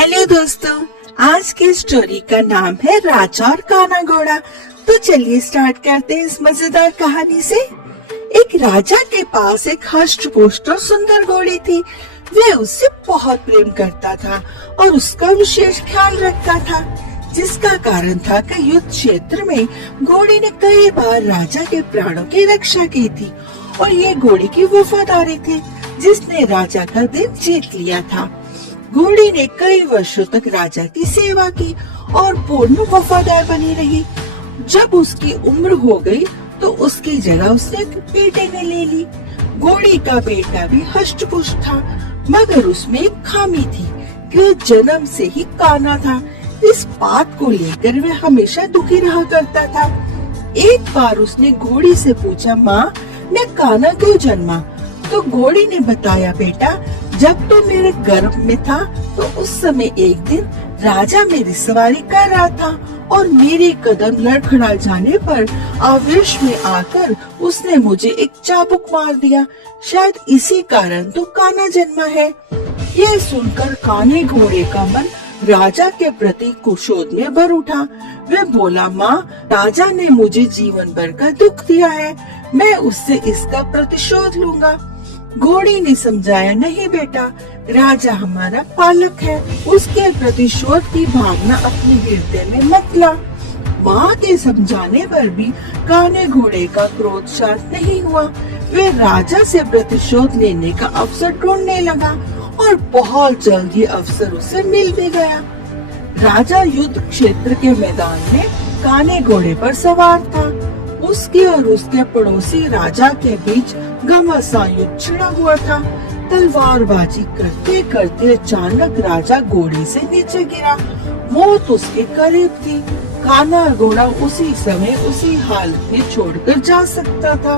Hello दोस्तों, आज की स्टोरी का नाम है राजा और काना घोड़ा। तो चलिए स्टार्ट करते हैं इस मजेदार कहानी से। एक राजा के पास एक हष्ट पुष्ट और सुंदर घोड़ी थी। वह उससे बहुत प्रेम करता था और उसका विशेष ख्याल रखता था, जिसका कारण था कि युद्ध क्षेत्र में घोड़ी ने कई बार राजा के प्राणों की रक्षा की थी और ये घोड़ी की वफादारी थी जिसने राजा का दिल जीत लिया था। घोड़ी ने कई वर्षों तक राजा की सेवा की और पूर्ण वफादार बनी रही। जब उसकी उम्र हो गई तो उसकी जगह उसने बेटे ने ले ली। घोड़ी का बेटा भी हष्ट पुष्ट था, मगर उसमें एक खामी थी कि वह जन्म से ही काना था। इस बात को लेकर वह हमेशा दुखी रहा करता था। एक बार उसने घोड़ी से पूछा, माँ, मैं काना क्यों जन्मा? तो घोड़ी ने बताया, बेटा, जब तो मेरे गर्भ में था तो उस समय एक दिन राजा मेरी सवारी कर रहा था और मेरे कदम लड़खड़ा जाने पर आवेश में आकर उसने मुझे एक चाबुक मार दिया। शायद इसी कारण तो काना जन्मा है। यह सुनकर काने घोड़े का मन राजा के प्रति कुशोद में भर उठा। वह बोला, माँ, राजा ने मुझे जीवन भर का दुख दिया है, मैं उससे इसका प्रतिशोध लूंगा। घोड़ी ने समझाया, नहीं बेटा, राजा हमारा पालक है, उसके प्रतिशोध की भावना अपने हृदय में मत ला। माँ के समझाने पर भी काने घोड़े का क्रोध शांत नहीं हुआ। वह राजा से प्रतिशोध लेने का अवसर ढूंढने लगा और बहुत जल्द ये अवसर उसे मिल भी गया। राजा युद्ध क्षेत्र के मैदान में काने घोड़े पर सवार था। उसके और उसके पड़ोसी राजा के बीच घमासान युद्ध छिड़ा हुआ था। तलवारबाजी करते करते अचानक राजा घोड़े से नीचे गिरा। मौत उसके करीब थी। काना घोड़ा उसी समय उसी हालत में छोड़कर जा सकता था,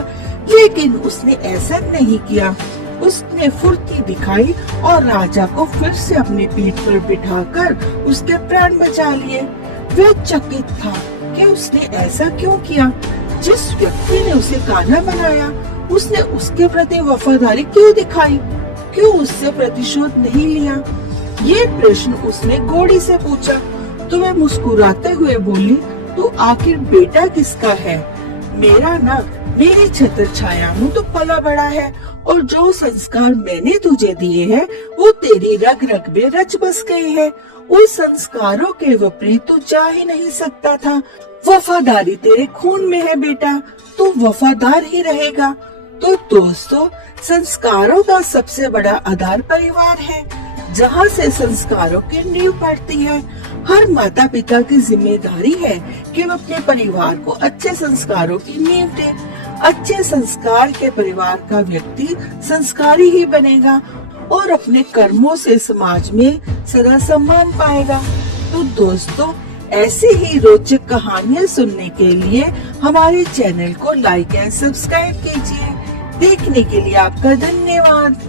लेकिन उसने ऐसा नहीं किया। उसने फुर्ती दिखाई और राजा को फिर से अपनी पीठ पर बिठाकर उसके प्राण बचा लिए। वह चकित था कि उसने ऐसा क्यों किया। जिस व्यक्ति ने उसे काना बनाया, उसने उसके प्रति वफादारी क्यों दिखाई? क्यों उससे प्रतिशोध नहीं लिया? ये प्रश्न उसने घोड़ी से पूछा तो वह मुस्कुराते हुए बोली, तू आखिर बेटा किसका है? मेरा ना, मेरी छत्र छाया में तो पला बड़ा है और जो संस्कार मैंने तुझे दिए हैं वो तेरी रग रग में रच बस गए हैं। उस संस्कारों के विपरीत तू जा ही नहीं सकता था। वफादारी तेरे खून में है बेटा, तू वफादार ही रहेगा। तो दोस्तों, संस्कारों का सबसे बड़ा आधार परिवार है, जहाँ से संस्कारों की नींव पड़ती है। हर माता पिता की जिम्मेदारी है कि वो अपने परिवार को अच्छे संस्कारों की नींव दे। अच्छे संस्कार के परिवार का व्यक्ति संस्कारी ही बनेगा और अपने कर्मों से समाज में सदा सम्मान पाएगा। तो दोस्तों, ऐसी ही रोचक कहानियाँ सुनने के लिए हमारे चैनल को लाइक एंड सब्सक्राइब कीजिए। देखने के लिए आपका धन्यवाद।